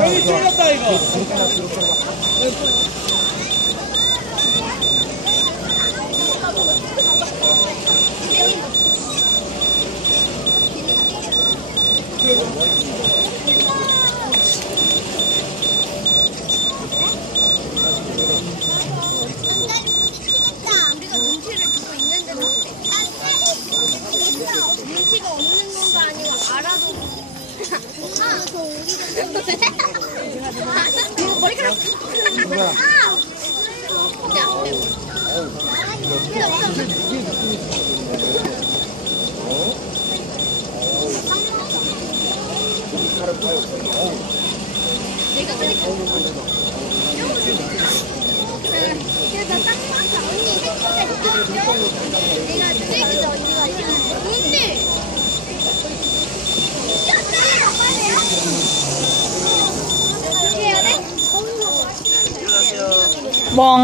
뭐야 이거? 우리가 눈치를 주고 있는데도 눈치가 없는 건가 아니면 알아도 아, 내가 그러니 บอง